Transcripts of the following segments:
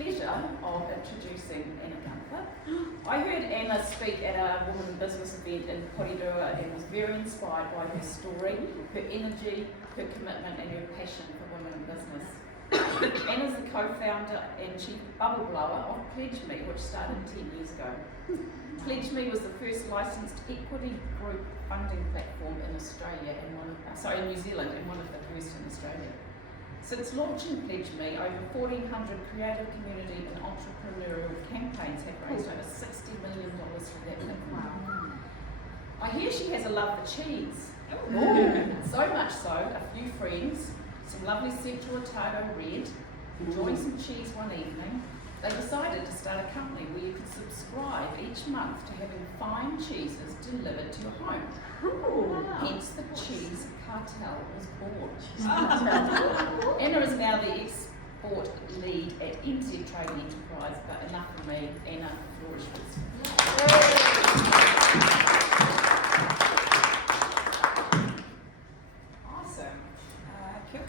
pleasure of introducing Anna Guenther. I heard Anna speak at a woman business event in Porirua and was very inspired by her story, her energy, her commitment and her passion for women in business. Anna's the co-founder and chief bubble blower of PledgeMe, which started 10 years ago. PledgeMe was the first licensed equity group funding platform in Australia and in New Zealand, and one of the first in Australia. Since launching PledgeMe, over 1,400 creative community and entrepreneurial campaigns have raised over $60 million through that platform. I hear she has a love for cheese. So much so, a few friends, some lovely Central Otago red, enjoying some cheese one evening, they decided to start a company where you could subscribe each month to having fine cheeses delivered to your home. Hence the cheese cartel was born. Anna is now the export lead at NZ Trading Enterprise, but enough from me. Anna, the floor is yours. Awesome. Kia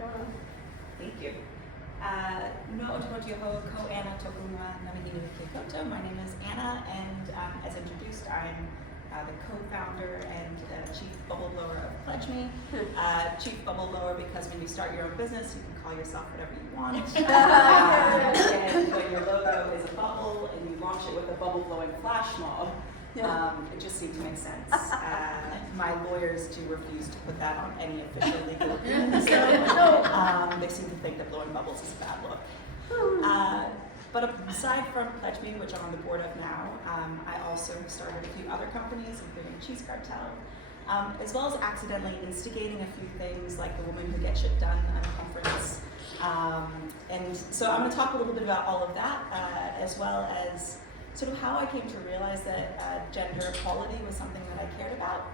ora. Thank you. No otomotiho ko Anna tokunga namahina kikoto. My name is Anna, and as introduced, I'm the co-founder and chief bubble blower of PledgeMe. Chief bubble blower because when you start your own business, you can call yourself whatever you want. And when your logo is a bubble and you launch it with a bubble blowing flash mob, it just seemed to make sense. My lawyers do refuse to put that on any official legal agreement, so they seem to think that blowing bubbles is a bad look. But aside from PledgeMe, which I'm on the board of now, I also started a few other companies, including Cheese Cartel, as well as accidentally instigating a few things like the Woman Who Gets Shit Done at a conference. And so I'm going to talk a little bit about all of that, as well as sort of how I came to realize that gender equality was something that I cared about,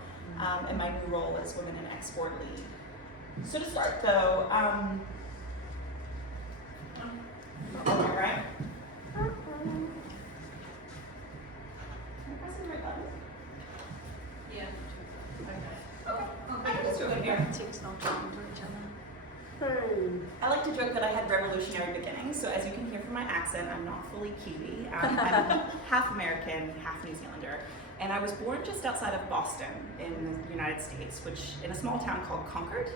and my new role as Women in Export Lead. So to start though, right? Am I pressing the right button? Yeah. Okay. I can just do it here. Chicks don't talk to each other. I like to joke that I had revolutionary beginnings, so as you can hear from my accent, I'm not fully Kiwi. I'm half American, half New Zealander, and I was born just outside of Boston in the United States, which in a small town called Concord,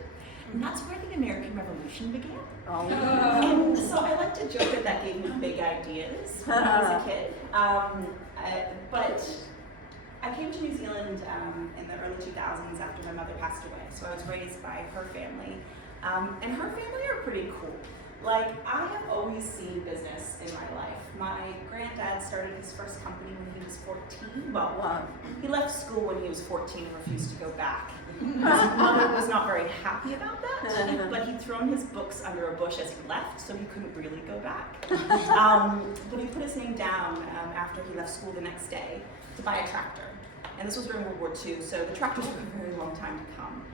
and that's where the American Revolution began. And so I like to joke that that gave me big ideas when I was a kid, but I came to New Zealand in the early 2000s after my mother passed away, so I was raised by her family. And her family are pretty cool. Like, I have always seen business in my life. My granddad started his first company when he was 14. Well, he left school when he was 14 and refused to go back. His mother was not very happy about that, but he'd thrown his books under a bush as he left, so he couldn't really go back. But he put his name down after he left school the next day to buy a tractor. And this was during World War II, so the tractors took a very long time to come.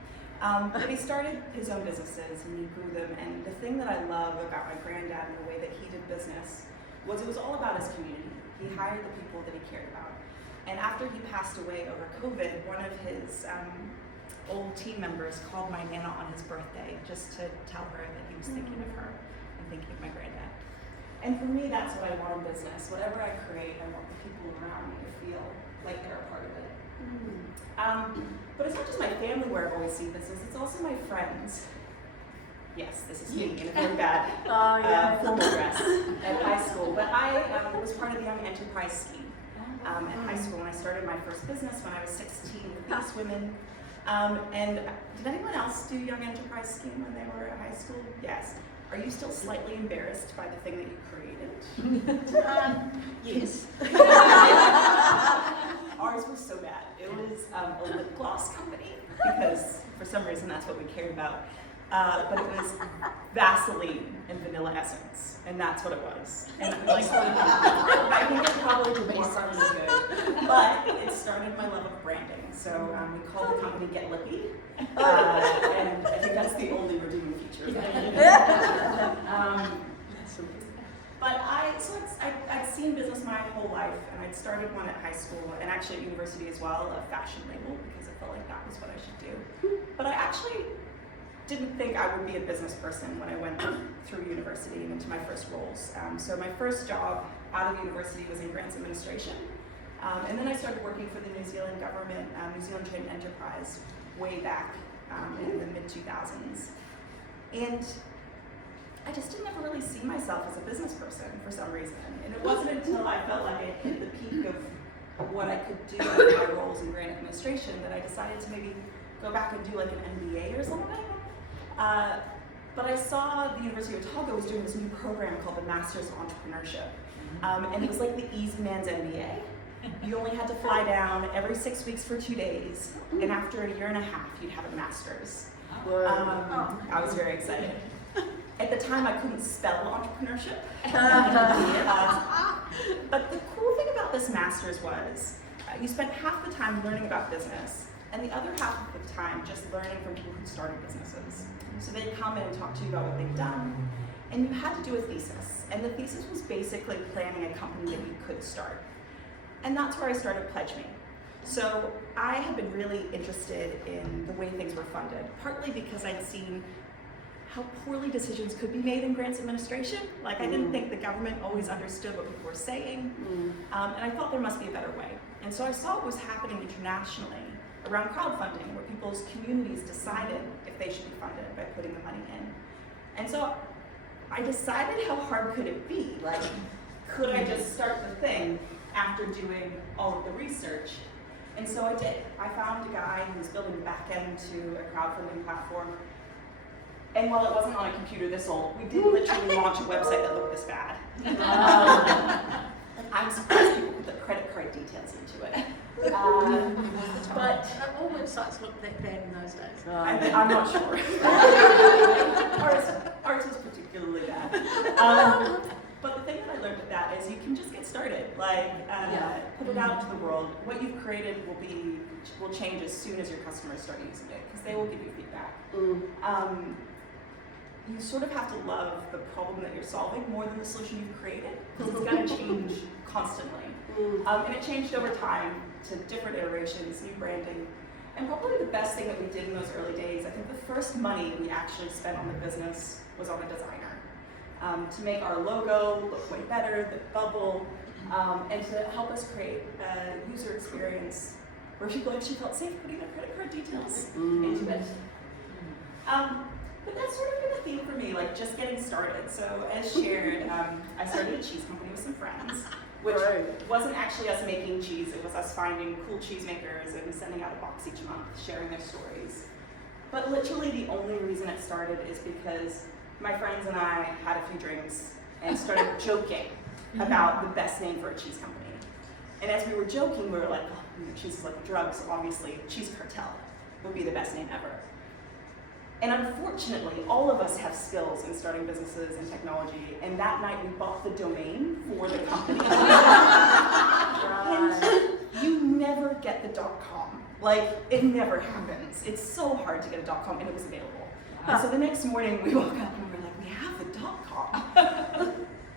But he started his own businesses and he grew them, and the thing that I love about my granddad and the way that he did business was it was all about his community. He hired the people that he cared about. And after he passed away over COVID, one of his old team members called my Nana on his birthday just to tell her that he was thinking of her and thinking of my granddad. And for me, that's what I want in business. Whatever I create, I want the people around me to feel like they're a part of it. But it's not just my family where I've always seen business, it's also my friends. Yes, this is me in a very bad formal dress at high school. But I was part of the Young Enterprise Scheme at high school, and I started my first business when I was 16 with these women. And did anyone else do Young Enterprise Scheme when they were at high school? Yes. Are you still slightly embarrassed by the thing that you created? Yes. Ours was so bad. It was a lip gloss company because for some reason that's what we cared about. But it was Vaseline and vanilla essence, and that's what it was. And like, I think it probably did more harm than good, but it started my love of branding. So we called the company Get Lippy, and I think that's the only redeeming feature. But I'd seen business my whole life, and I'd started one at high school, and actually at university as well, a fashion label, because I felt like that was what I should do. But I actually didn't think I would be a business person when I went through university and into my first roles. So my first job out of university was in grants administration. And then I started working for the New Zealand government, New Zealand Trade and Enterprise, way back in the mid-2000s. And I just didn't ever really see myself as a business person for some reason. And it wasn't until I felt like I hit the peak of what I could do in my roles in grant administration that I decided to maybe go back and do like an MBA or something. But I saw the University of Otago was doing this new program called the Masters of Entrepreneurship. And it was like the easy man's MBA. You only had to fly down every 6 weeks for 2 days, and after a year and a half, you'd have a master's. I was very excited. At the time, I couldn't spell entrepreneurship. But the cool thing about this master's was you spent half the time learning about business, and the other half of the time just learning from people who started businesses. So they'd come in and talk to you about what they've done, and you had to do a thesis. And the thesis was basically planning a company that you could start. And that's where I started PledgeMe. So I had been really interested in the way things were funded, partly because I'd seen how poorly decisions could be made in grants administration. Like I didn't think the government always understood what people were saying. And I thought there must be a better way. And so I saw what was happening internationally around crowdfunding, where people's communities decided if they should be funded by putting the money in. And so I decided, how hard could it be? Like, could I just start the thing after doing all of the research? And so I did. I found a guy who was building the back end to a crowdfunding platform. And while it wasn't on a computer this old, we did literally launch a website that looked this bad. I'm surprised people put the credit card details into it. But all websites looked that bad in those days. I'm not sure. Ours was particularly bad. But the thing that I learned with that is you can just get started. Like, put it out into the world. What you've created will change as soon as your customers start using it, because they will give you feedback. You sort of have to love the problem that you're solving more than the solution you've created, because it's got to change constantly. And it changed over time to different iterations, new branding. And probably the best thing that we did in those early days, I think the first money we actually spent on the business was on a designer. To make our logo look way better, the bubble, and to help us create a user experience where people actually felt safe putting their credit card details into it. But that's sort of been a theme for me, like just getting started. So as shared, I started a cheese company with some friends, which wasn't actually us making cheese, it was us finding cool cheesemakers and sending out a box each month, sharing their stories. But literally the only reason it started is because my friends and I had a few drinks and started joking about the best name for a cheese company. And as we were joking, we were like, oh, cheese is like a drug, so obviously Cheese Cartel would be the best name ever. And unfortunately, all of us have skills in starting businesses and technology, and that night we bought the domain for the company. And you never get the .com. Like, it never happens. It's so hard to get a .com, and it was available. And so the next morning we woke up and we were like, we have the .com.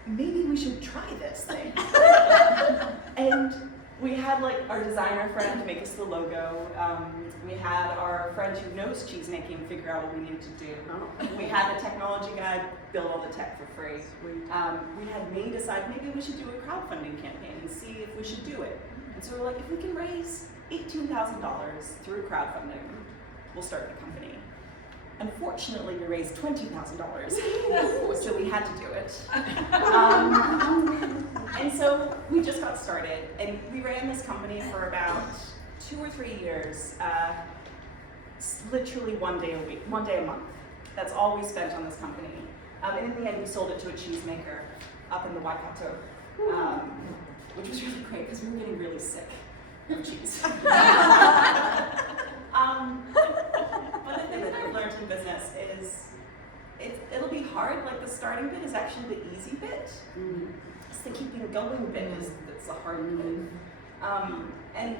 Maybe we should try this thing. And we had like our designer friend make us the logo. We had our friend who knows cheese making figure out what we needed to do. We had a technology guy build all the tech for free. We had me decide maybe we should do a crowdfunding campaign and see if we should do it. And so we're like, if we can raise $18,000 through crowdfunding, we'll start the company. Unfortunately, we raised $20,000, so we had to do it. And so we just got started, and we ran this company for about 2 or 3 years, literally one day a month. That's all we spent on this company. And in the end, we sold it to a cheesemaker up in the Waikato, which was really great because we were getting really sick of cheese. But the thing that I've learned in business is it'll be hard. Like the starting bit is actually the easy bit. It's the keeping going bit that's the hard bit. And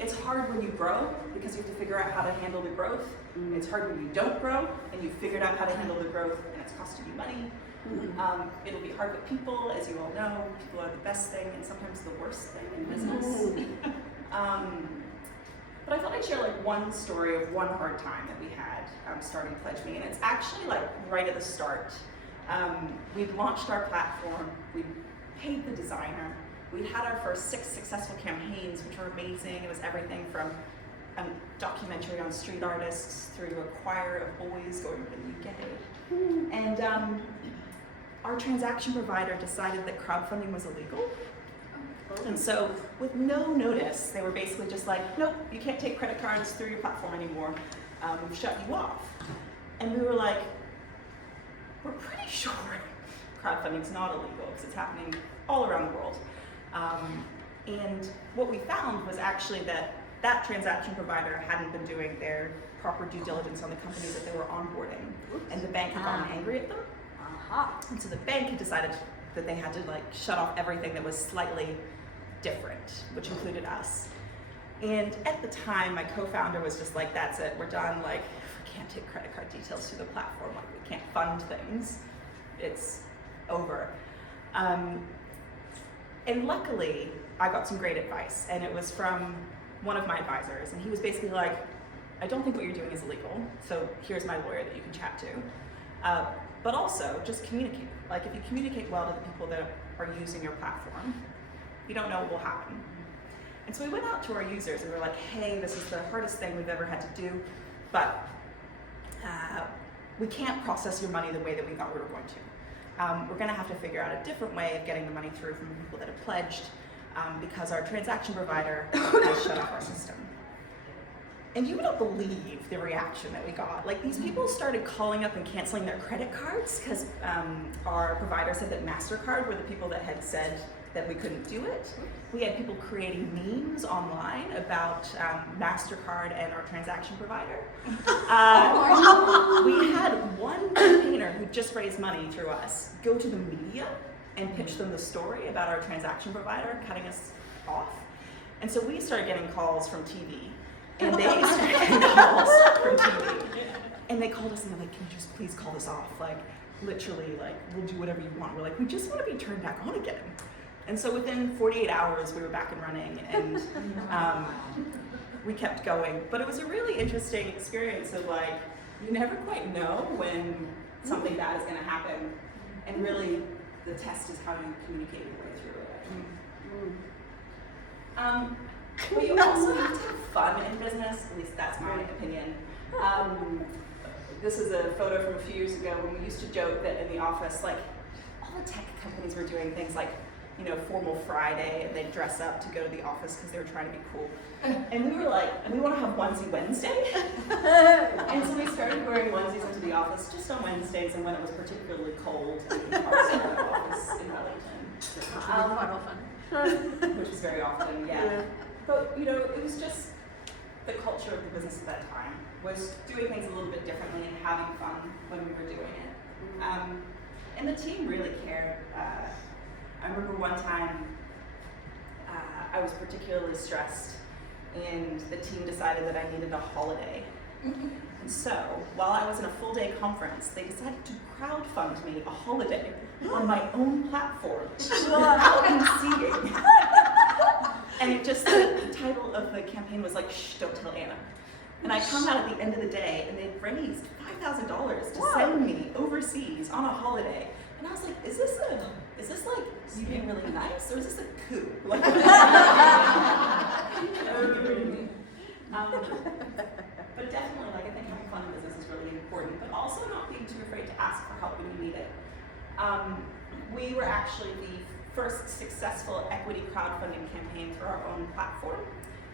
it's hard when you grow because you have to figure out how to handle the growth. It's hard when you don't grow and you've figured out how to handle the growth and it's costing you money. It'll be hard with people, as you all know. People are the best thing and sometimes the worst thing in business. But I thought I'd share like one story of one hard time that we had starting PledgeMe, and it's actually like right at the start. We'd launched our platform, we paid the designer, we had our first 6 successful campaigns, which were amazing. It was everything from a documentary on street artists through to a choir of boys going to the UK. And our transaction provider decided that crowdfunding was illegal. And so, with no notice, they were basically just like, nope, you can't take credit cards through your platform anymore. We've shut you off. And we were like, we're pretty sure crowdfunding's not illegal because it's happening all around the world. And what we found was actually that that transaction provider hadn't been doing their proper due diligence on the companies that they were onboarding. And the bank had gotten angry at them. And so the bank had decided that they had to like shut off everything that was slightly different, which included us. And at the time, my co-founder was just like, that's it, we're done. Like, we can't take credit card details through the platform. Like, we can't fund things. It's over. And luckily, I got some great advice, and it was from one of my advisors, and he was basically like, I don't think what you're doing is illegal, so here's my lawyer that you can chat to. But also, just communicate. Like, if you communicate well to the people that are using your platform, you don't know what will happen. And so we went out to our users and we were like, hey, this is the hardest thing we've ever had to do, but we can't process your money the way that we thought we were going to. We're gonna have to figure out a different way of getting the money through from the people that have pledged because our transaction provider has shut off our system. And you don't believe the reaction that we got. Like, these people started calling up and canceling their credit cards because our provider said that MasterCard were the people that had said that we couldn't do it. We had people creating memes online about MasterCard and our transaction provider. We had one campaigner who just raised money through us go to the media and pitch them the story about our transaction provider cutting us off. And so we started getting calls from TV. And they started getting calls from TV. And they called us and they're like, can you just please call this off? Like, literally, like, we'll do whatever you want. We're like, we just want to be turned back on again. And so within 48 hours, we were back and running, and we kept going. But it was a really interesting experience of like, you never quite know when something bad is going to happen. And really, the test is how you communicate your way through it. But you also have to have fun in business, at least that's my opinion. This is a photo from a few years ago when we used to joke that in the office, like, all the tech companies were doing things like, you know, formal Friday, and they'd dress up to go to the office because they were trying to be cool. And we were like, we want to have onesie Wednesday. And so we started wearing onesies into the office just on Wednesdays and when it was particularly cold in parts of the office in Wellington. Quite often. Which is very often, yeah. But, you know, it was just the culture of the business at that time was doing things a little bit differently and having fun when we were doing it. And the team really cared. I remember one time I was particularly stressed and the team decided that I needed a holiday. And so, while I was in a full-day conference, they decided to crowdfund me a holiday on my own platform without me seeing. And it just, the title of the campaign was like, shh, don't tell Anna. And I come out at the end of the day and they'd raised $5,000 to send me overseas on a holiday. And I was like, is this like you being really nice, or is this a coup? Like, but definitely, like, I think having fun in business is really important, but also not being too afraid to ask for help when you need it. We were actually the first successful equity crowdfunding campaign through our own platform.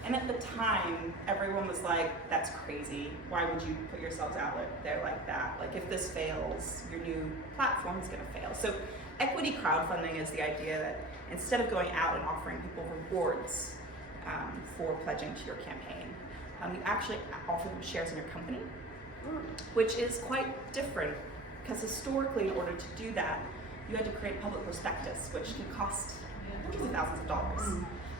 And at the time, everyone was like, that's crazy. Why would you put yourselves out there like that? Like, if this fails, your new platform is going to fail. So equity crowdfunding is the idea that instead of going out and offering people rewards for pledging to your campaign, you actually offer them shares in your company, which is quite different because historically, in order to do that, you had to create a public prospectus, which can cost hundreds of thousands of dollars.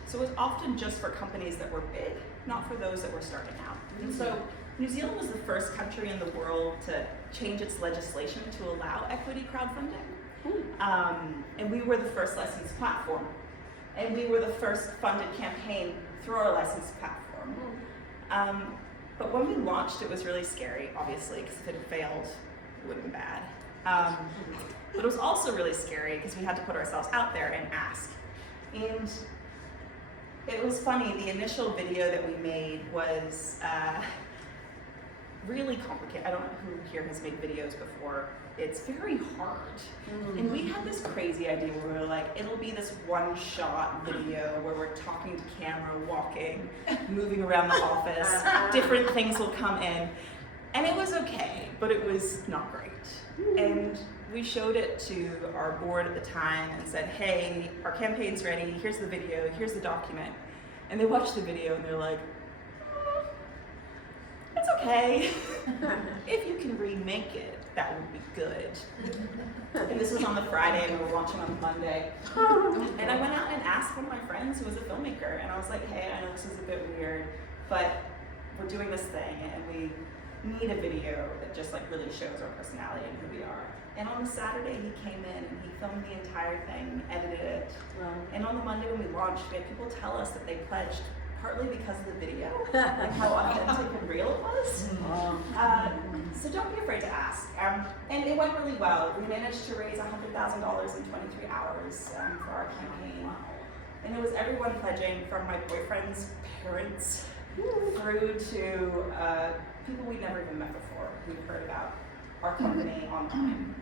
So it was often just for companies that were big, not for those that were starting out. And so New Zealand was the first country in the world to change its legislation to allow equity crowdfunding. And we were the first licensed platform. And we were the first funded campaign through our licensed platform. But when we launched, it was really scary, obviously, because if it had failed, it would have been bad. But it was also really scary because we had to put ourselves out there and ask. And it was funny, the initial video that we made was really complicated. I don't know who here has made videos before. It's very hard. And we had this crazy idea where we were like, it'll be this one-shot video where we're talking to camera, walking, moving around the office, different things will come in. And it was okay, but it was not great. And we showed it to our board at the time and said, hey, our campaign's ready, here's the video, here's the document. And they watched the video and they're like, it's okay. If you can remake it, that would be good. And this was on the Friday and we were launching on the Monday. And I went out and asked one of my friends who was a filmmaker, and I was like, hey, I know this is a bit weird, but we're doing this thing and we need a video that just like really shows our personality and who we are. And on the Saturday he came in and he filmed the entire thing, edited it. Wow. And on the Monday when we launched, we had people tell us that they pledged partly because of the video, like how authentic and real it was. So don't be afraid to ask. And it went really well. We managed to raise $100,000 in 23 hours for our campaign. And it was everyone pledging, from my boyfriend's parents through to people we'd never even met before who'd heard about our company online.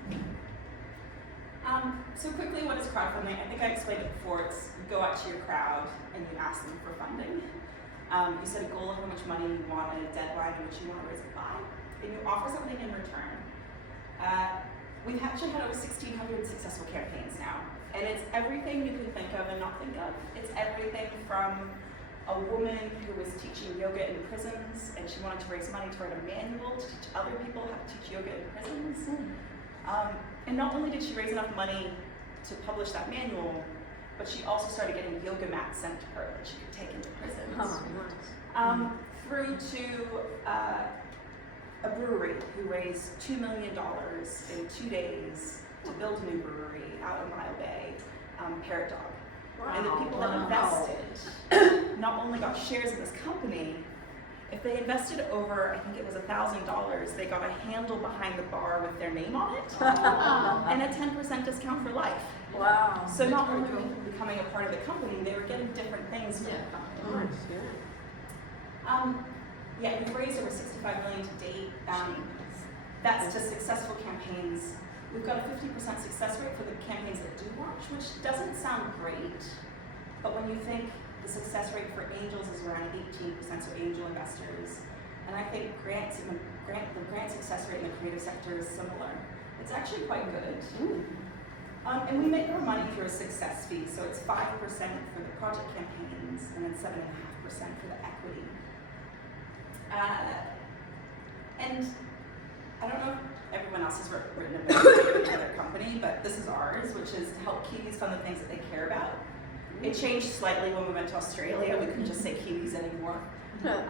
So quickly, what is crowdfunding? I think I explained it before. It's you go out to your crowd and you ask them for funding. You set a goal of how much money you want and a deadline in which you want to raise it by, and you offer something in return. We've actually had over 1,600 successful campaigns now, and it's everything you can think of and not think of. It's everything from a woman who was teaching yoga in prisons, and she wanted to raise money to write a manual to teach other people how to teach yoga in prisons. And not only did she raise enough money to publish that manual, but she also started getting yoga mats sent to her that she could take into prisons. Through to a brewery who raised $2 million in 2 days to build a new brewery out in Mile Bay, Parrot Dog. Wow. And the people that invested not only got shares in this company, if they invested over, I think it was $1,000, they got a handle behind the bar with their name on it, and a 10% discount for life. Wow. So not only were people becoming a part of the company, they were getting different things from the company. Yeah, we've raised over $65 million to date. That's just successful campaigns. We've got a 50% success rate for the campaigns that do launch, which doesn't sound great, but when you think the success rate for angels is around 18%, so angel investors, and I think the grant success rate in the creative sector is similar. It's actually quite good. And we make our money through a success fee, so it's 5% for the project campaigns and then 7.5% for the equity. And I don't know if everyone else has written about their company, but this is ours, which is to help Kiwis fund the things that they care about. It changed slightly when we went to Australia. We couldn't just say Kiwis anymore. But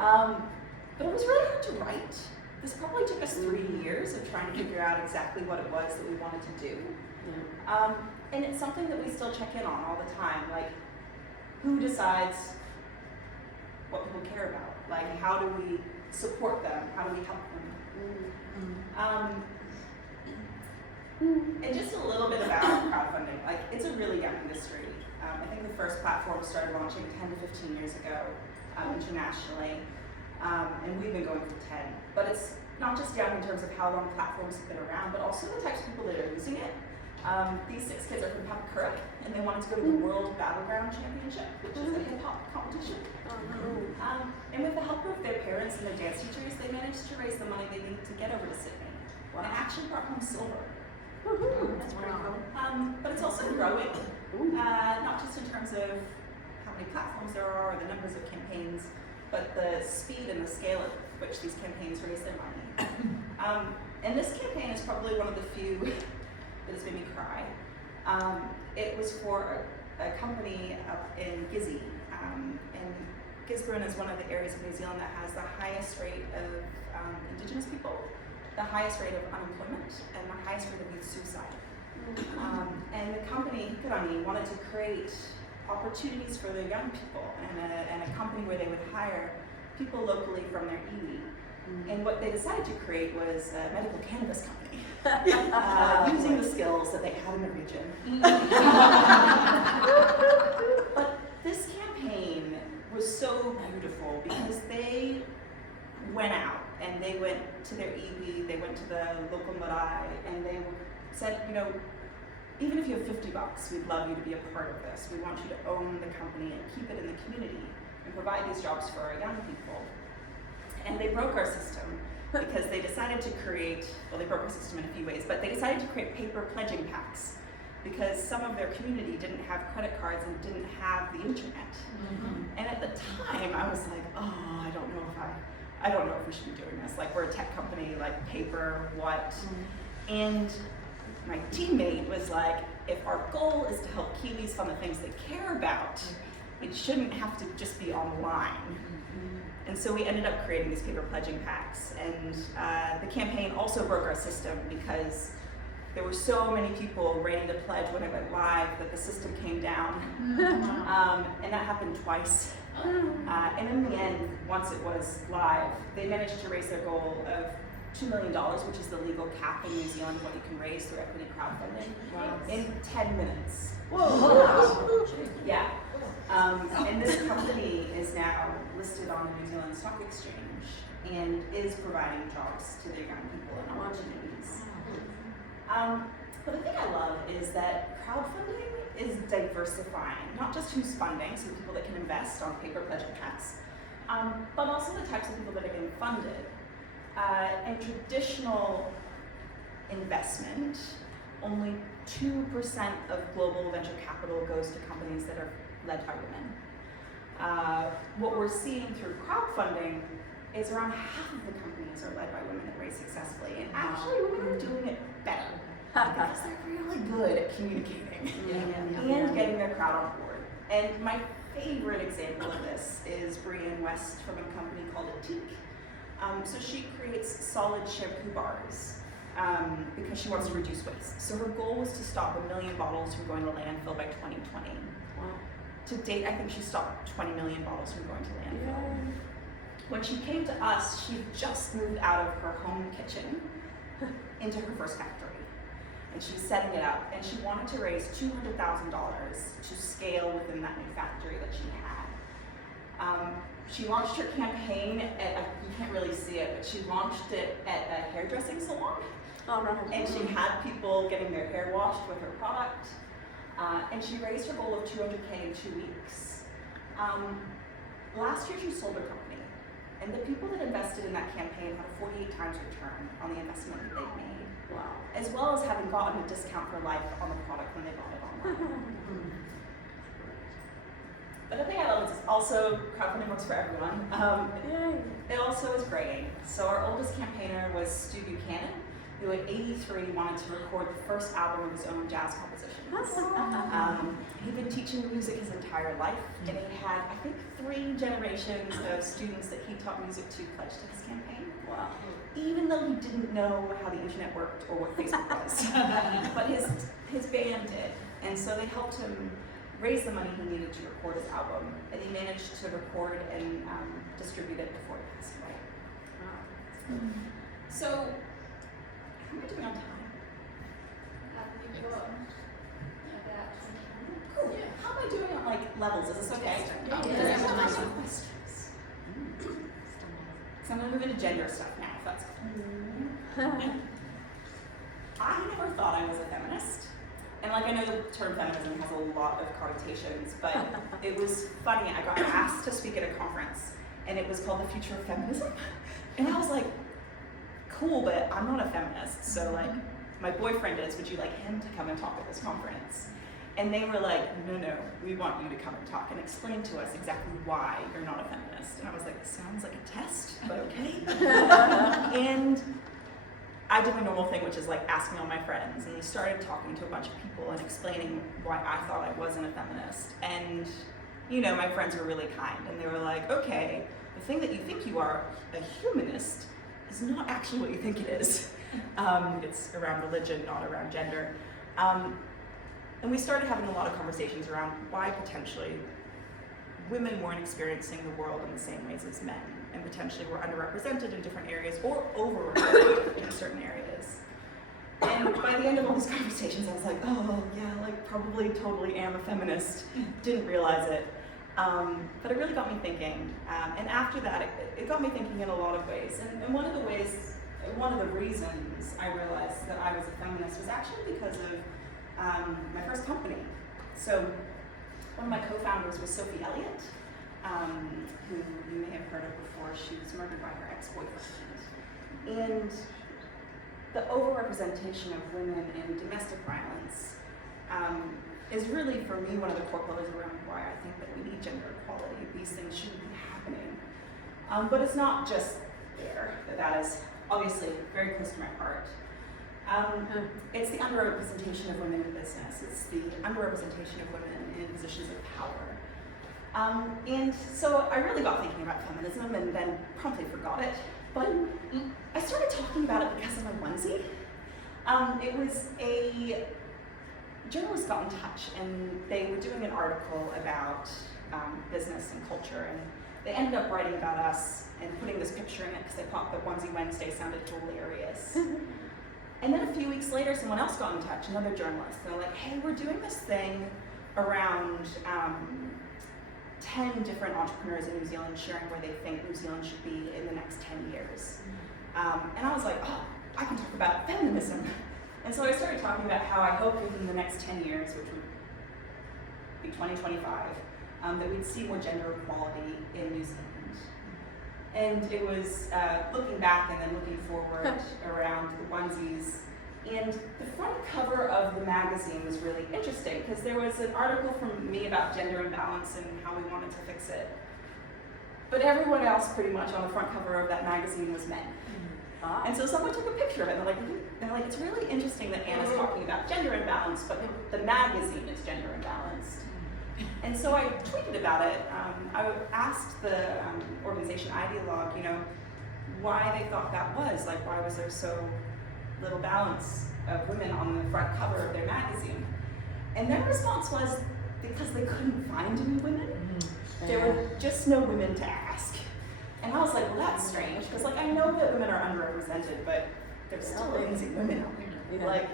it was really hard to write. This probably took us 3 years of trying to figure out exactly what it was that we wanted to do. And it's something that we still check in on all the time. Like, who decides what people care about? Like, how do we support them? How do we help them? And just a little bit about crowdfunding. Like, it's a really young industry. I think the first platform started launching 10 to 15 years ago internationally, and we've been going for 10. But it's not just young in terms of how long platforms have been around, but also the types of people that are using it. These 6 kids are from Papakura, and they wanted to go to the World Battleground Championship, which is a hip-hop competition. And with the help of their parents and their dance teachers, they managed to raise the money they needed to get over to Sydney, and actually brought home silver. That's pretty cool. But it's also growing, not just in terms of how many platforms there are or the numbers of campaigns, but the speed and the scale at which these campaigns raise their money. And this campaign is probably one of the few that has made me cry. It was for a company up in Gizzy, and Gisborne is one of the areas of New Zealand that has the highest rate of Indigenous people, the highest rate of unemployment, and the highest rate of youth suicide. And the company, Hikarani, wanted to create opportunities for the young people and a company where they would hire people locally from their iwi. And what they decided to create was a medical cannabis company, using the skills that they had in the region. But this campaign was so beautiful because they went out and they went to their iwi, they went to the local marae, and they said, you know, even if you have $50, we'd love you to be a part of this. We want you to own the company and keep it in the community and provide these jobs for our young people. And they broke our system because they decided to create, well, they broke our system in a few ways, but they decided to create paper pledging packs because some of their community didn't have credit cards and didn't have the internet. And at the time, I was like, oh, I don't know if we should be doing this. Like, we're a tech company, like paper, what? And my teammate was like, if our goal is to help Kiwis fund the things they care about, it shouldn't have to just be online. And so we ended up creating these paper pledging packs. And the campaign also broke our system because there were so many people ready to pledge when it went live that the system came down. And that happened twice. And in the end, once it was live, they managed to raise their goal of $2 million, which is the legal cap in New Zealand, what you can raise through equity crowdfunding, in 10 minutes. Whoa! Yeah. And this company is now listed on the New Zealand Stock Exchange and is providing jobs to their young people and opportunities. But the thing I love is that crowdfunding is diversifying, not just who's funding, so people that can invest on paper pledging packs, but also the types of people that are getting funded. And traditional investment, only 2% of global venture capital goes to companies that are led by women. What we're seeing through crowdfunding is around half of the companies are led by women that raise successfully, and actually women are doing it better because they're really good at communicating and getting their crowd on board. And my favorite example of this is Brienne West from a company called Atique. So she creates solid shampoo bars because she wants to reduce waste. So her goal was to stop 1 million bottles from going to landfill by 2020. To date, I think she stopped 20 million bottles from going to landfill. When she came to us, she just moved out of her home kitchen into her first factory. And she was setting it up, and she wanted to raise $200,000 to scale within that new factory that she had. She launched her campaign at, you can't really see it, but she launched it at a hairdressing salon. And she had people getting their hair washed with her product. And she raised her goal of $200K in 2 weeks. Last year she sold her company. And the people that invested in that campaign had a 48 times return on the investment that they've made. Wow. As well as having gotten a discount for life on the product when they bought it online. But the thing I love is also crowdfunding works for everyone. It also is grading. So our oldest campaigner was Stu Buchanan, who at 83 wanted to record the first album of his own jazz compositions. He'd been teaching music his entire life, and he had, I think, 3 generations of students that he taught music to pledge to his campaign. Wow. Even though he didn't know how the internet worked or what Facebook was. But his band did, and so they helped him raise the money he needed to record his album, and he managed to record and distribute it before he passed away. Wow. So, how am I doing on time? Cool. How am I doing on like levels? Is this okay? Does anyone have any questions? So I'm going to move into gender stuff now, if that's cool. I never thought I was a feminist. And like I know the term feminism has a lot of connotations, but it was funny. I got asked to speak at a conference, and it was called The Future of Feminism. And I was like, cool, but I'm not a feminist. So like, my boyfriend is, would you like him to come and talk at this conference? And they were like, no, we want you to come and talk and explain to us exactly why you're not a feminist. And I was like, sounds like a test, but okay. And I did my normal thing, which is like asking all my friends, and we started talking to a bunch of people and explaining why I thought I wasn't a feminist. And you know, my friends were really kind, and they were like, okay, the thing that you think you are, a humanist, is not actually what you think it is. It's around religion, not around gender. And we started having a lot of conversations around why potentially women weren't experiencing the world in the same ways as men. and potentially were underrepresented in different areas or overrepresented in certain areas. And by the end of all these conversations, I was like, oh yeah, like probably totally am a feminist. Didn't realize it. But it really got me thinking. And after that, it got me thinking in a lot of ways. And one of the reasons I realized that I was a feminist was actually because of my first company. So one of my co-founders was Sophie Elliott, who you may have heard of before. She was murdered by her ex-boyfriend. And the overrepresentation of women in domestic violence is really, for me, one of the core pillars around why I think that we need gender equality. These things shouldn't be happening. But it's not just there. That is obviously very close to my heart. It's the underrepresentation of women in business. It's the underrepresentation of women in positions of power. And so I really got thinking about feminism and then promptly forgot it. But I started talking about it because of my onesie. It was a journalist got in touch and they were doing an article about business and culture, and they ended up writing about us and putting this picture in it because they thought that Onesie Wednesday sounded hilarious. And then a few weeks later, someone else got in touch, another journalist. They're like, hey, we're doing this thing around 10 different entrepreneurs in New Zealand sharing where they think New Zealand should be in the next 10 years. And I was like, oh, I can talk about feminism. And so I started talking about how I hope within the next 10 years, which would be 2025, that we'd see more gender equality in New Zealand. And it was looking back and then looking forward around the onesies. And the front cover of the magazine was really interesting because there was an article from me about gender imbalance and how we wanted to fix it. But everyone else pretty much on the front cover of that magazine was men. And so someone took a picture of it and they're like, it's really interesting that Anna's talking about gender imbalance, but the magazine is gender imbalanced. And so I tweeted about it. I asked the organization Ideologue, why they thought that was. Like, why was there so little balance of women on the front cover of their magazine? And their response was because they couldn't find any women. There were just no women to ask. And I was like, well, that's strange, because I know that women are underrepresented, but there's still amazing women out there. Like,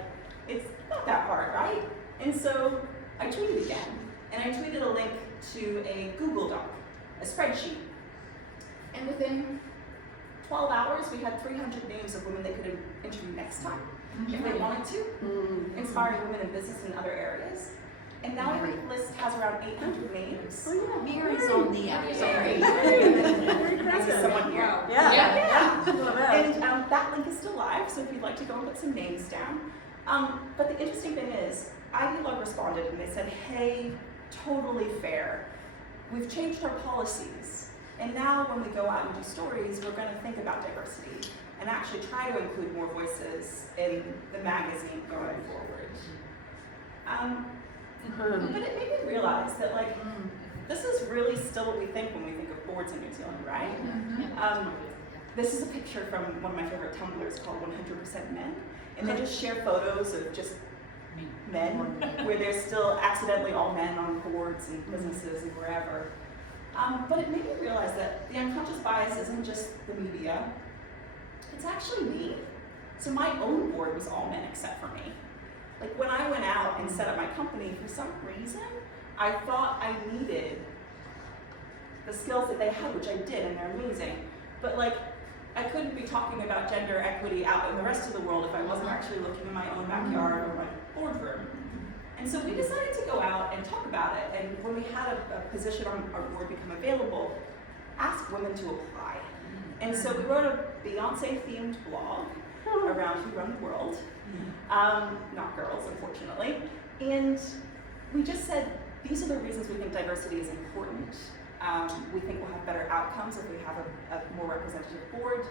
it's not that hard, right? And so I tweeted again, and I tweeted a link to a Google Doc, a spreadsheet. And within 12 hours, we had 300 names of women they could interview next time, if they wanted to, inspiring women in business in other areas. And now the list has around 800 names. Oh yeah, Mary's on the Mary. This is someone here. Yeah. And that link is still live, so if you'd like to go and put some names down. But the interesting thing is, Ideologue responded and they said, hey, totally fair. We've changed our policies. And now when we go out and do stories, we're going to think about diversity and actually try to include more voices in the magazine going forward. But it made me realize that this is really still what we think when we think of boards in New Zealand, right? This is a picture from one of my favorite Tumblrs called 100% Men, and they just share photos of just men, where there's still accidentally all men on boards and businesses and wherever. But it made me realize that the unconscious bias isn't just the media, it's actually me. So my own board was all men except for me. Like when I went out and set up my company, for some reason, I thought I needed the skills that they had, which I did, and they're amazing. But I couldn't be talking about gender equity out in the rest of the world if I wasn't actually looking in my own backyard or my boardroom. And so we decided to go out and talk about it. And when we had a position on our board become available, ask women to apply. And so we wrote a Beyonce-themed blog around Who Run the World. Not girls, unfortunately. And we just said, these are the reasons we think diversity is important. We think we'll have better outcomes if we have a more representative board,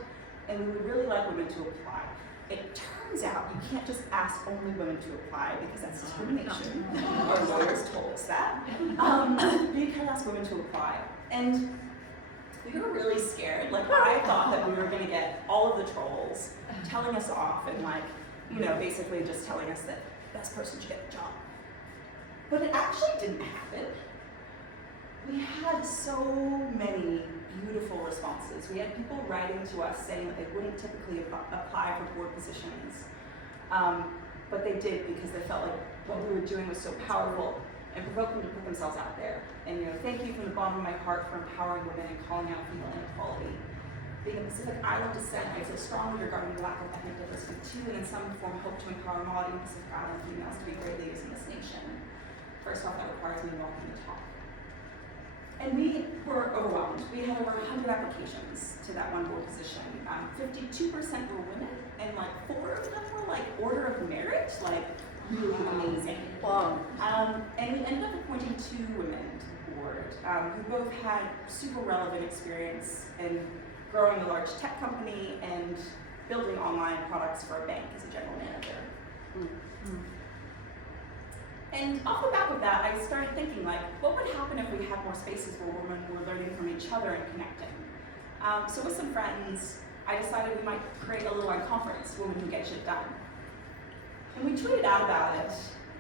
and we would really like women to apply. It turns out you can't just ask only women to apply because that's discrimination. Our lawyers told us that. You can ask women to apply. And we were really scared. I thought that we were going to get all of the trolls telling us off and basically just telling us that the best person should get the job. But it actually didn't happen. We had so many beautiful responses. We had people writing to us saying that they wouldn't typically apply for board positions, but they did because they felt like what we were doing was so powerful and provoked them to put themselves out there. And thank you from the bottom of my heart for empowering women and calling out female inequality. Being of Pacific Island descent, I feel strongly regarding the lack of ethnic diversity too, and in some form hope to empower Māori and Pacific Island females to be great leaders in this nation. First off, that requires me walking the talk. And we were overwhelmed. We had over 100 applications to that one board position. 52% were women, and like 4 of them were like order of merit, like really amazing. Wow. And we ended up appointing 2 women to the board who both had super relevant experience in growing a large tech company and building online products for a bank as a general manager. And off the back of that, I started thinking, like, what would happen if we had more spaces where women were learning from each other and connecting? So with some friends, I decided we might create a little conference, Women Who Get Shit Done. And we tweeted out about it,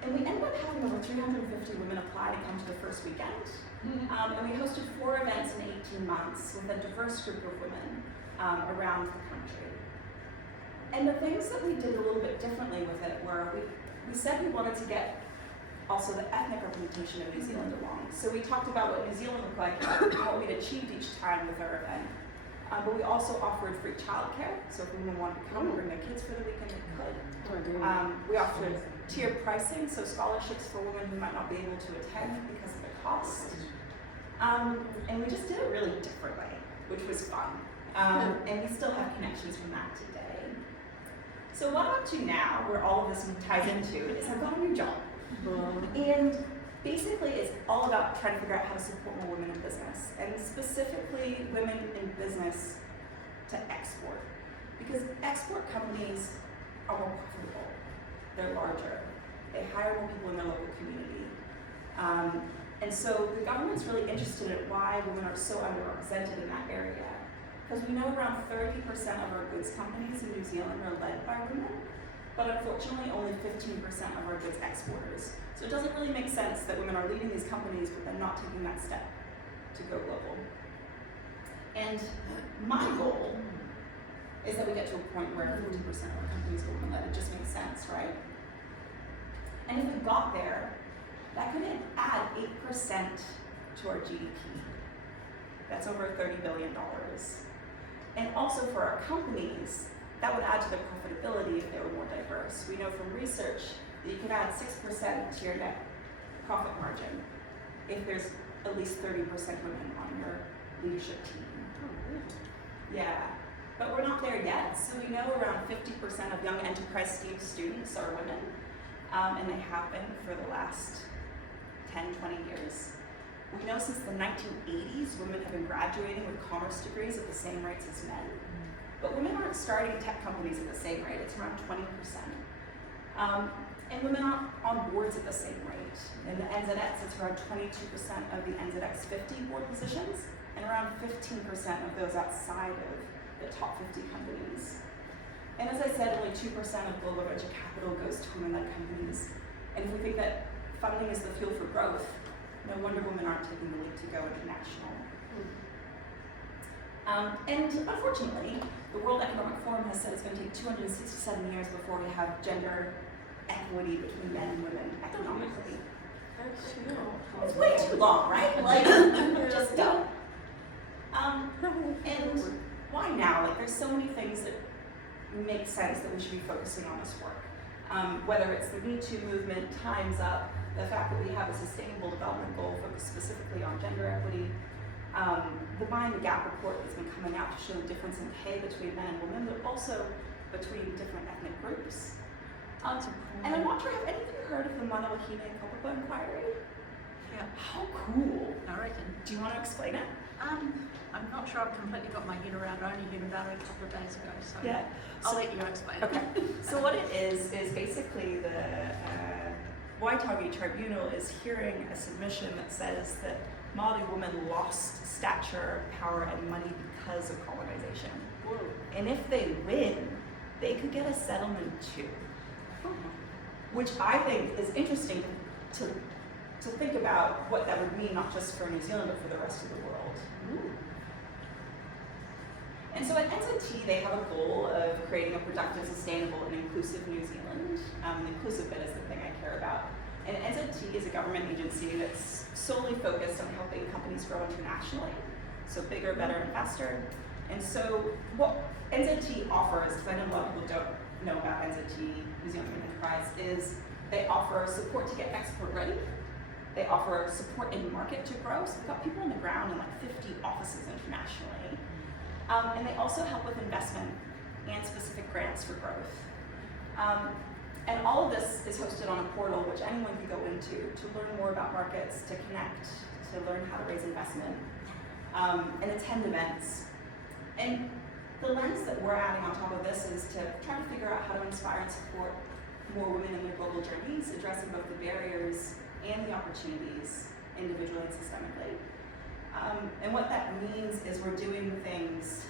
and we ended up having over 350 women apply to come to the first weekend. And we hosted 4 events in 18 months with a diverse group of women around the country. And the things that we did a little bit differently with it were we said we wanted to get also the ethnic representation of New Zealand along. So we talked about what New Zealand looked like, what we'd achieved each time with our event. But we also offered free childcare, so if women wanted to come and bring their kids for the weekend, they could. We offered tiered pricing, so scholarships for women who might not be able to attend because of the cost. And we just did it really differently, which was fun. And we still have connections from that today. So what I'm up to now, where all of this ties into, is I've got a new job. And basically it's all about trying to figure out how to support more women in business, and specifically women in business to export. Because export companies are more profitable, they're larger, they hire more people in their local community. And so the government's really interested in why women are so underrepresented in that area. Because we know around 30% of our goods companies in New Zealand are led by women, but unfortunately only 15% of our goods exporters. So it doesn't really make sense that women are leading these companies but then not taking that step to go global. And my goal is that we get to a point where 50% of our companies are women-led. It just makes sense, right? And if we got there, that could add 8% to our GDP. That's over $30 billion. And also for our companies, that would add to their profitability if they were more diverse. We know from research that you could add 6% to your net profit margin if there's at least 30% women on your leadership team. Yeah, but we're not there yet. So we know around 50% of young enterprise students are women, and they have been for the last 10, 20 years. We know since the 1980s, women have been graduating with commerce degrees at the same rates as men. But women aren't starting tech companies at the same rate, it's around 20%. And women aren't on boards at the same rate. In the NZX, it's around 22% of the NZX 50 board positions, and around 15% of those outside of the top 50 companies. And as I said, only 2% of global venture capital goes to women-led companies. And if we think that funding is the fuel for growth, no wonder women aren't taking the leap to go international. And unfortunately, the World Economic Forum has said it's going to take 267 years before we have gender equity between men and women economically. It's way too long, right? Like, just don't. And why now? Like, there's so many things that make sense that we should be focusing on this work. Whether it's the Me Too movement, Time's Up, the fact that we have a sustainable development goal focused specifically on gender equity, the Mind the Gap report that's been coming out to show the difference in pay between men and women, but also between different ethnic groups. And I'm not sure, have any of you heard of the Mana Wahine and Kopapa inquiry? Yeah. How cool. I reckon. Do you want to explain it? I'm not sure I've completely got my head around it. I only heard about it a couple of days ago, so Yeah. I'll let you explain Okay. it. So what it is basically the Waitangi Tribunal is hearing a submission that says that Māori women lost stature, power, and money because of colonization. Whoa. And if they win, they could get a settlement too. Which I think is interesting to think about what that would mean, not just for New Zealand, but for the rest of the world. And so at NZTE, they have a goal of creating a productive, sustainable, and inclusive New Zealand. The inclusive bit is the thing I care about. And NZTE is a government agency that's solely focused on helping companies grow internationally. So bigger, better, and faster. And so what NZTE offers, because I know a lot of people don't know about NZTE, New Zealand Enterprise, is they offer support to get export ready. They offer support in market to grow. So they've got people on the ground in like 50 offices internationally. And they also help with investment and specific grants for growth. And all of this is hosted on a portal which anyone can go into to learn more about markets, to connect, to learn how to raise investment, and attend events. And the lens that we're adding on top of this is to try to figure out how to inspire and support more women in their global journeys, addressing both the barriers and the opportunities individually and systemically. And what that means is we're doing things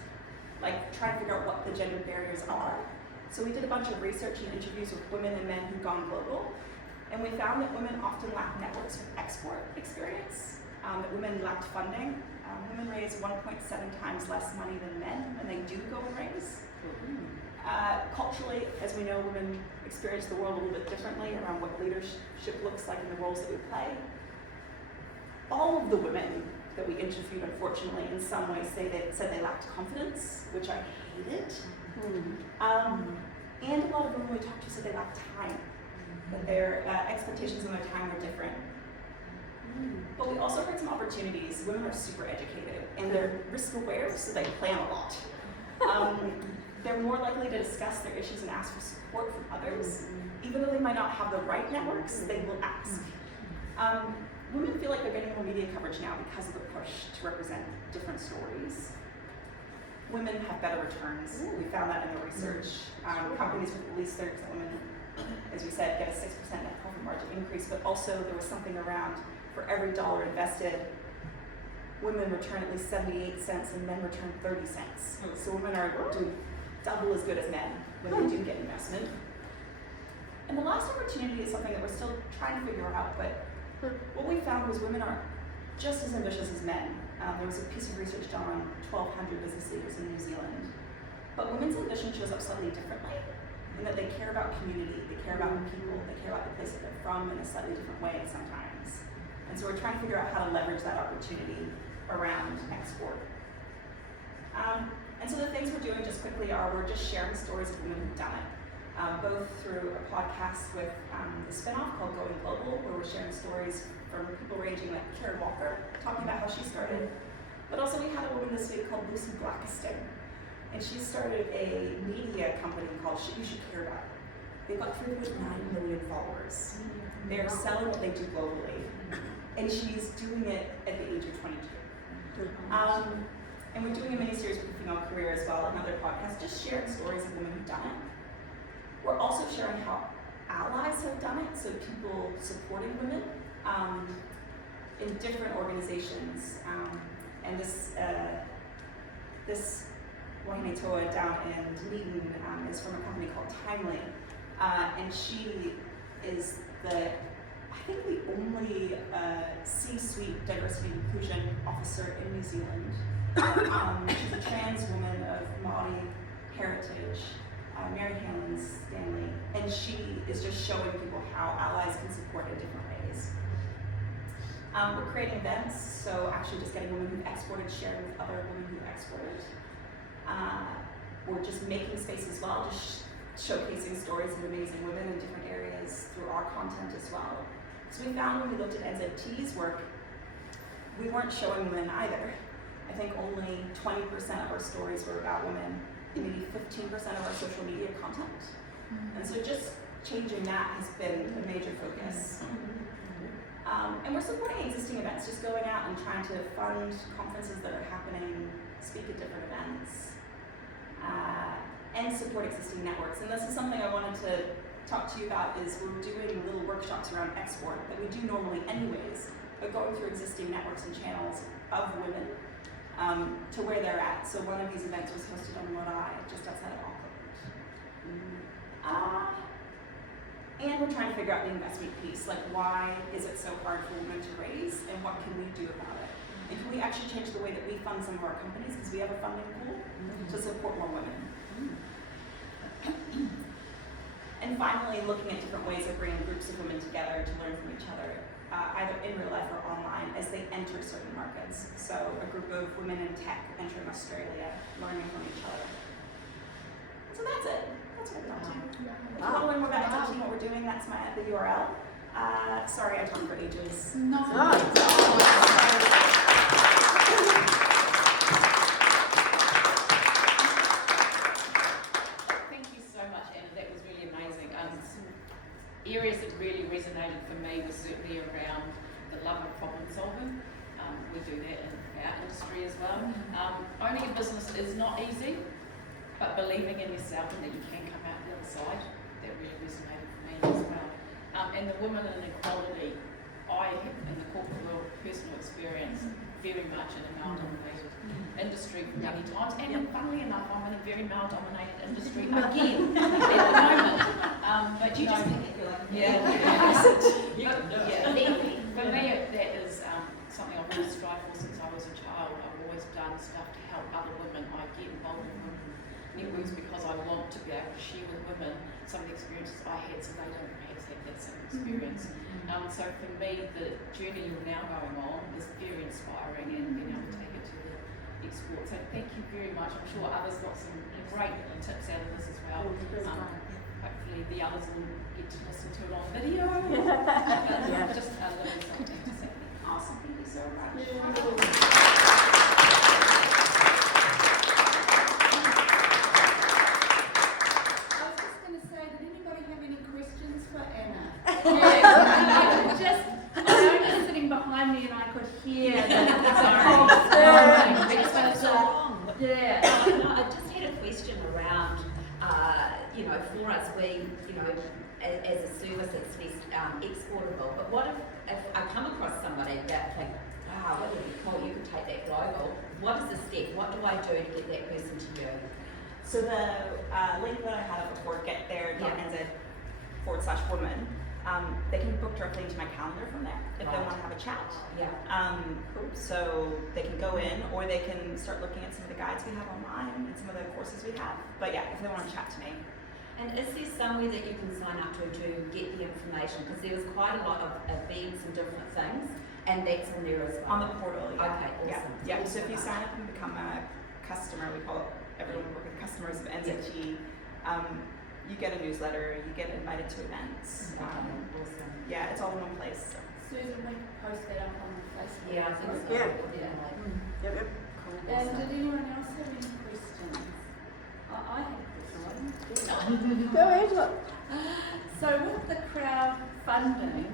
like trying to figure out what the gender barriers are. So we did a bunch of research and interviews with women and men who've gone global, and we found that women often lack networks with export experience, that women lacked funding. Women raise 1.7 times less money than men when they do go and raise. Culturally, as we know, women experience the world a little bit differently around what leadership looks like in the roles that we play. All of the women that we interviewed, unfortunately, in some ways said they lacked confidence, which I hated. And a lot of women we talked to said they lacked time, that their expectations on their time were different. But we also heard some opportunities. Women are super educated and they're risk aware, so they plan a lot. They're more likely to discuss their issues and ask for support from others. Even though they might not have the right networks, they will ask. Women feel like they're getting more media coverage now because of the push to represent different stories. Women have better returns. We found that in the research. Companies with at least 30% women, as we said, get a 6% net profit margin increase, but also there was something around for every dollar invested, women return at least 78 cents and men return 30 cents. So women are doing double as good as men when they do get investment. And the last opportunity is something that we're still trying to figure out, but what we found was women are just as ambitious as men. There was a piece of research done on 1,200 business leaders in New Zealand. But women's ambition shows up slightly differently in that they care about community, they care about the people, they care about the place that they're from in a slightly different way sometimes. And so we're trying to figure out how to leverage that opportunity around export. And so the things we're doing just quickly are we're just sharing stories of women who've done it, both through a podcast with the spinoff called Going Global, where we're sharing stories from people ranging like Karen Walker, talking about how she started. But also we had a woman this week called Lucy Blackiston, and she started a media company called You Should Care About. They've got 3.9 million followers. They're selling what they do globally, and she's doing it at the age of 22. And we're doing a mini-series with the Female Career as well, another podcast, just sharing stories of women who've done it. We're also sharing how allies have done it, so people supporting women in different organizations. And this Wahine Toa down in Dunedin is from a company called Timely, and she is the only C-suite diversity and inclusion officer in New Zealand. She's a trans woman of Māori heritage, Mary Helen Stanley, and she is just showing people how allies can support in different ways. We're creating events, so actually just getting women who've exported, sharing with other women who've exported. We're just making space as well, just showcasing stories of amazing women in different areas through our content as well. So we found when we looked at NZTE's work, we weren't showing women either. I think only 20% of our stories were about women, and maybe 15% of our social media content. And so just changing that has been a major focus. And we're supporting existing events, just going out and trying to fund conferences that are happening, speak at different events, and support existing networks. And this is something I wanted to talk to you about, is we're doing little workshops around export that we do normally anyways, but going through existing networks and channels of women to where they're at. So one of these events was hosted on Marae, just outside of Auckland. And we're trying to figure out the investment piece, like why is it so hard for women to raise and what can we do about it? And can we actually change the way that we fund some of our companies, because we have a funding pool to support more women. And finally, looking at different ways of bringing groups of women together to learn from each other, either in real life or online, as they enter certain markets. So a group of women in tech entering Australia, learning from each other. So that's it. That's what we're up to. If you want to learn more about NZTE and what we're doing, that's the URL. Sorry, I talked for ages. No. Thank you so much, Anna. That was really amazing. Areas that really resonated for me was certainly around the love of problem solving. We do that in our industry as well. Owning a business is not easy, but believing in yourself and that you can come out the other side, that really resonated for me as well. And the women and equality, I have in the corporate world personal experience very much in a male-dominated industry many times, and funnily enough, I'm in a very male-dominated industry again at the moment. But you know, just make it feel like for me, that is something I've always strived for since I was a child. I've always done stuff to help other women. I get involved in women networks because I want to be able to share with women some of the experiences I had, so they don't perhaps have that same experience. So for me, the journey you're now going on is very inspiring, and being able to take it to the export. So thank you very much. I'm sure others got some great tips out of this as well. Hopefully the others will get to listen to it on video. Just a little something to say. Awesome, thank you so much. Me and I could hear I just had a question around, for us, we, as a service, it's less exportable. But what if I come across somebody that think, wow, that would be cool, you could take that global. What is the step? What do I do to get that person to you? So the link that I had up before, getthere.nz/woman, they can book directly into my calendar from there if they want to have a chat. So they can go in, or they can start looking at some of the guides we have online and some of the courses we have. But yeah, if they want to chat to me. And is there somewhere that you can sign up to get the information? Because there was quite a lot of events and different things, and that's on there as well. On the portal, yeah. Okay, awesome. Yeah. So if you sign up and become a customer, we call it, everyone working with customers of NZTE, you get a newsletter, you get invited to events. Awesome. Yeah, it's all in one place. So. Susan, we can post that up on Facebook. Yeah, I think so. Yeah. And did anyone else have any questions? I had a question. Go ahead. So with the crowdfunding,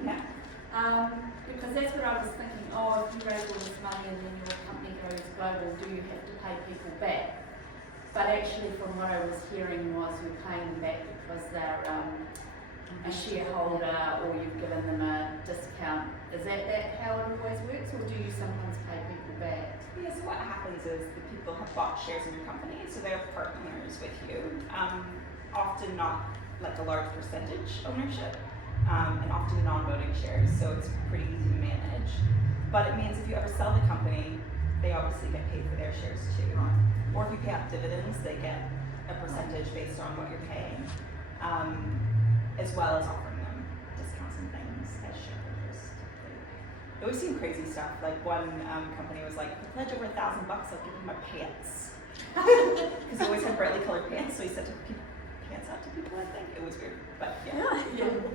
because that's what I was thinking, if you raise all this money and then your company goes global, do you have to pay people back? But actually from what I was hearing was you're paying them back because they're a shareholder or you've given them a discount. Is that how it always works, or do you sometimes pay people back? Yeah, so what happens is the people have bought shares in your company, so they're partners with you. Often not like a large percentage ownership, and often non-voting shares, so it's pretty easy to manage. But it means if you ever sell the company, they obviously get paid for their shares too. Or if you pay out dividends, they get a percentage based on what you're paying, as well as offering them discounts and things as shareholders. We've seen crazy stuff. Like one company was like, if you pledge over $1,000, I'll give you my pants. Because he always had brightly colored pants, so he sent pants out to people, I think. It was weird, but yeah.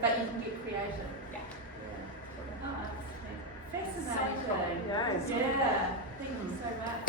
But you can get creative. Yeah. Oh, that's fascinating. Yes. Yeah. Thank you so much.